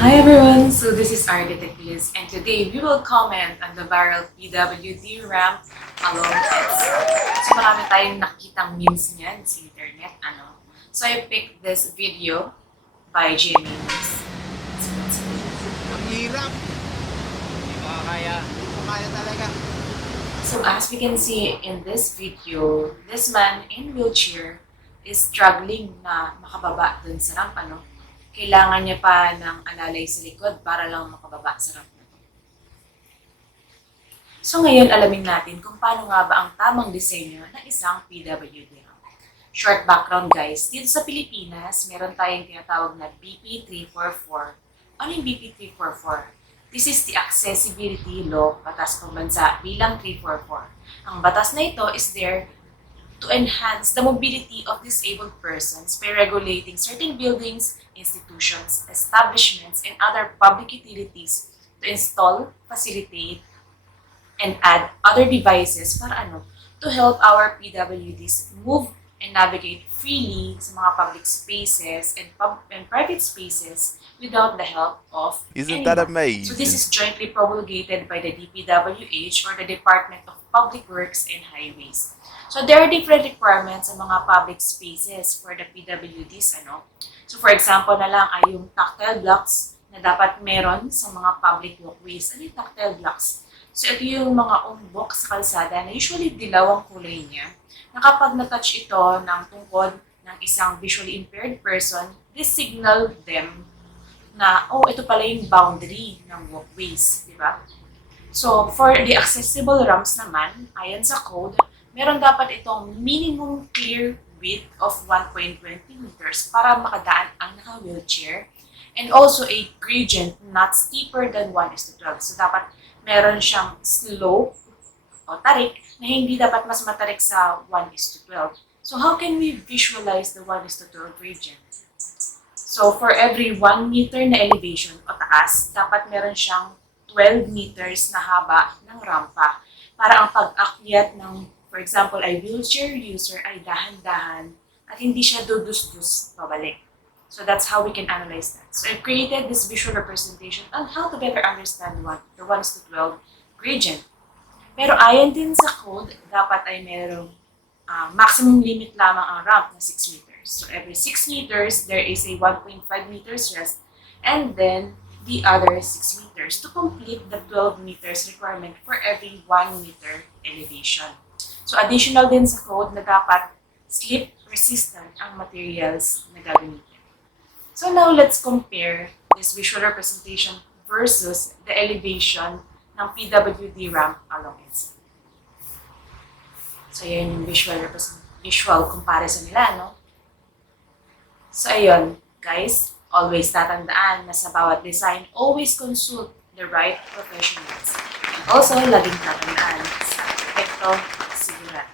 Hi everyone! So this is Architects and today we will comment on the viral PWD ramp along its. So marami tayong nakitang memes niyan sa internet. So I picked this video by GMA News. So let's go. Ang hirap. Hindi makakaya. Hindi ko kaya talaga. So as we can see in this video, this man in wheelchair is struggling na makababa dun sa ramp. Kailangan niya pa ng alalay sa likod para lang makababa sa ramp na to. So ngayon, alamin natin kung paano nga ba ang tamang disenyo ng isang PWD ramp. Short background guys, dito sa Pilipinas, meron tayong tinatawag na BP344. Ano yung BP344? This is the Accessibility Law, batas pambansa bilang 344. Ang batas na ito is there to enhance the mobility of disabled persons by regulating certain buildings, institutions, establishments, and other public utilities to install, facilitate, and add other devices para to help our PWDs move and navigate freely sa mga public spaces and private spaces without the help of Isn't anyone. that amazing? So this is jointly promulgated by the DPWH or the Department of Public Works and Highways. So there are different requirements sa mga public spaces for the PWDs. So for example na lang ay yung tactile blocks na dapat meron sa mga public walkways. Ano yung tactile blocks? So ito yung mga umbok sa kalsada na usually dilaw ang kulay niya. Na kapag na-touch ito ng tungkod ng isang visually impaired person, this signal them na, ito pala yung boundary ng walkways, di ba? So, for the accessible ramps naman, ayon sa code, meron dapat itong minimum clear width of 1.20 meters para makadaan ang naka-wheelchair and also a gradient not steeper than 1:12. So, dapat meron siyang slope o tarik na hindi dapat mas matarik sa 1:12. So, how can we visualize the 1:12 gradient? So, for every 1 meter na elevation o taas, dapat meron siyang 12 meters na haba ng rampa para ang pag-akyat ng, for example, ay wheelchair user ay dahan-dahan at hindi siya dudus-dus pabalik. So that's how we can analyze that. So I've created this visual representation on how to better understand the 1:12 gradient. Pero ayon din sa code, dapat ay merong maximum limit lamang ang ramp na 6 meters. So every 6 meters, there is a 1.5 meters rest and then the other 6 meters to complete the 12 meters requirement for every 1 meter elevation. So additional din sa code na dapat slip resistant ang materials na gagamitin. So now let's compare this visual representation versus the elevation ng PWD ramp along its. So yan yung visual comparison nila, no? So ayun, guys, always tatandaan na sa bawat design, always consult the right professionals. And also, laging tatandaan sa arkitekto, sigurado.